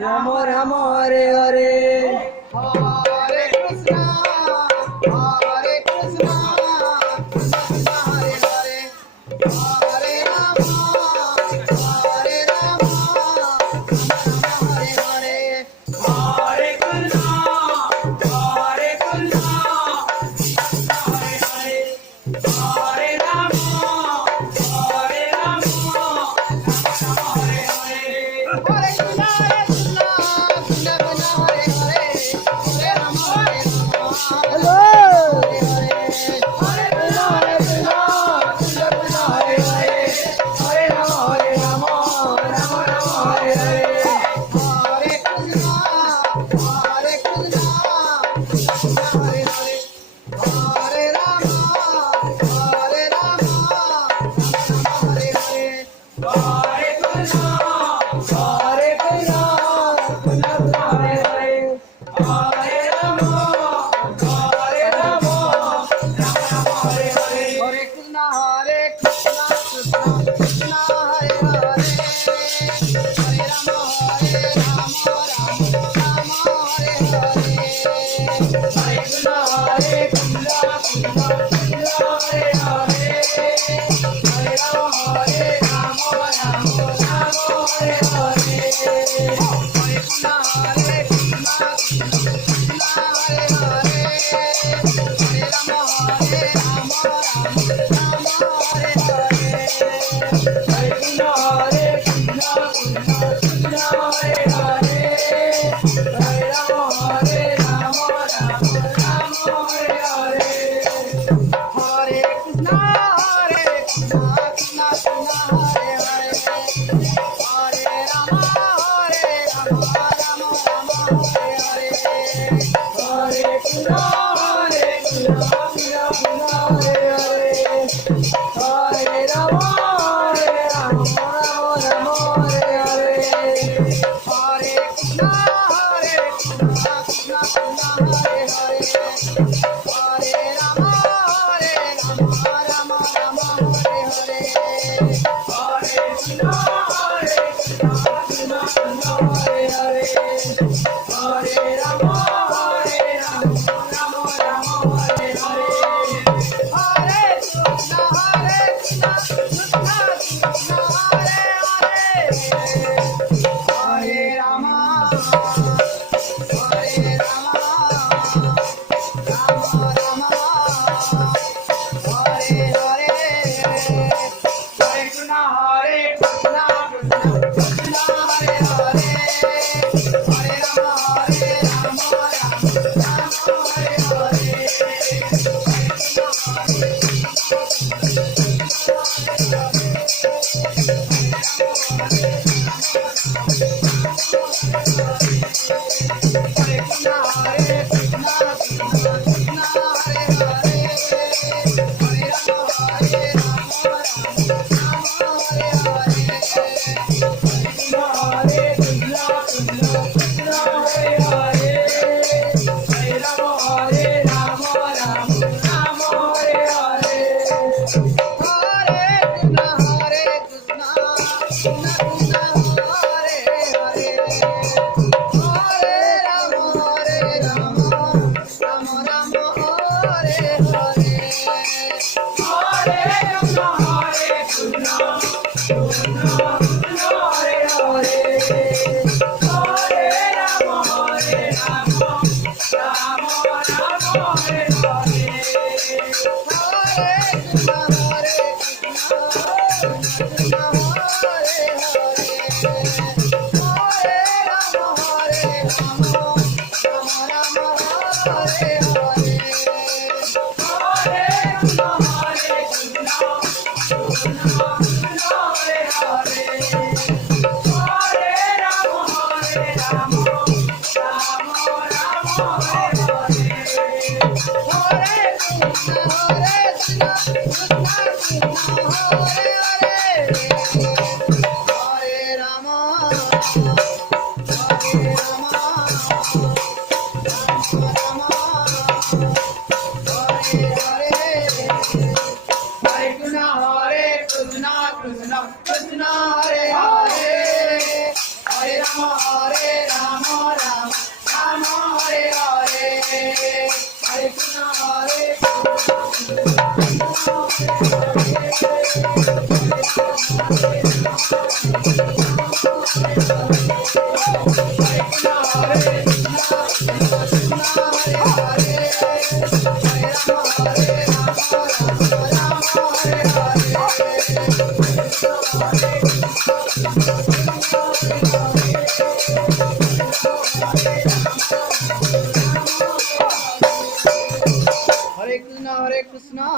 Ram Ram Hare Hare Hare Krishna Hare Krishna Krishna Hare Hare Hare Ram Hare Ram Hare Hare Hare Krishna Hare Krishna Hare Hare Hare Ram Hare Ram Hare Hare Hare Krishna Krishna Krishna Hare Hare Hare Ram Hare Ram Hare Hare Hare Krishna Hare Krishna Krishna Krishna Hare Hare Hare Ram Ram Ram Hare Hare Hare Krishna Hare Krishna Krishna Hare Hare Hare Ram Hare Ram Ram Hare Hare Hare Krishna Hare Krishna Krishna Krishna Hare Hare Hare Ram Hare Ram Ram Ram Hare Hare Hare Krishna Krishna Krishna Hare Hare Hare Ram Ram Ram Hare Hare Hare Krishna Hare Krishna Krishna Krishna Hare Hare Hare Ram Ram Ram Hare Hare Hare Krishna Krishna Krishna Hare Hare Hare Ram Ram Ram Hare Hare Hare Krishna Hare Krishna Krishna Krishna Hare Hare Hare Ram Ram Ram Hare Hare Hare Krishna Krishna Krishna Hare Hare Hare Ram Ram Ram Hare Hare Hare Krishna Hare Krishna Krishna Krishna Hare Hare Hare Ram Ram Ram Hare Hare Hare Krishna Krishna Krishna Hare Hare Hare Ram Ram Ram Hare Hare Hare Krishna Hare Krishna Krishna Krishna Hare Hare Hare Ram Ram Ram Hare Hare Hare Krishna Krishna Krishna Hare Hare Hare Ram Ram Hare Hare Hare Krishna Hare Krishna Krishna Krishna Hare Hare Hare Ram Ram Hare Hare Krishna Hare Krishna Krishna Krishna Hare Hare Hare Ram Hare Ram Hare Hare Krishna Hare Krishna Krishna Krishna Hare Hare Hare Ram Ram Ram Hare Hare Hare Krishna Krishna Krishna Hare Hare Hare Ram Ram Ram Hare Hare Hare Krishna Hare Krishna Krishna Krishna Hare Hare Hare Ram Ram Ram Hare Hare Hare Krishna Krishna Hare Hare Hare Ram Ram Ram Hare Hare Hare Krishna Hare Krishna Krishna Krishna Hare Hare Hare Ram Ram Ram Ram Hare Hare Hare Krishna Krishna Krishna Hare Hare Hare Ram Krishna Krishna Krishna Hare Hare Hare Ram Hare Krishna, Hare Krishna.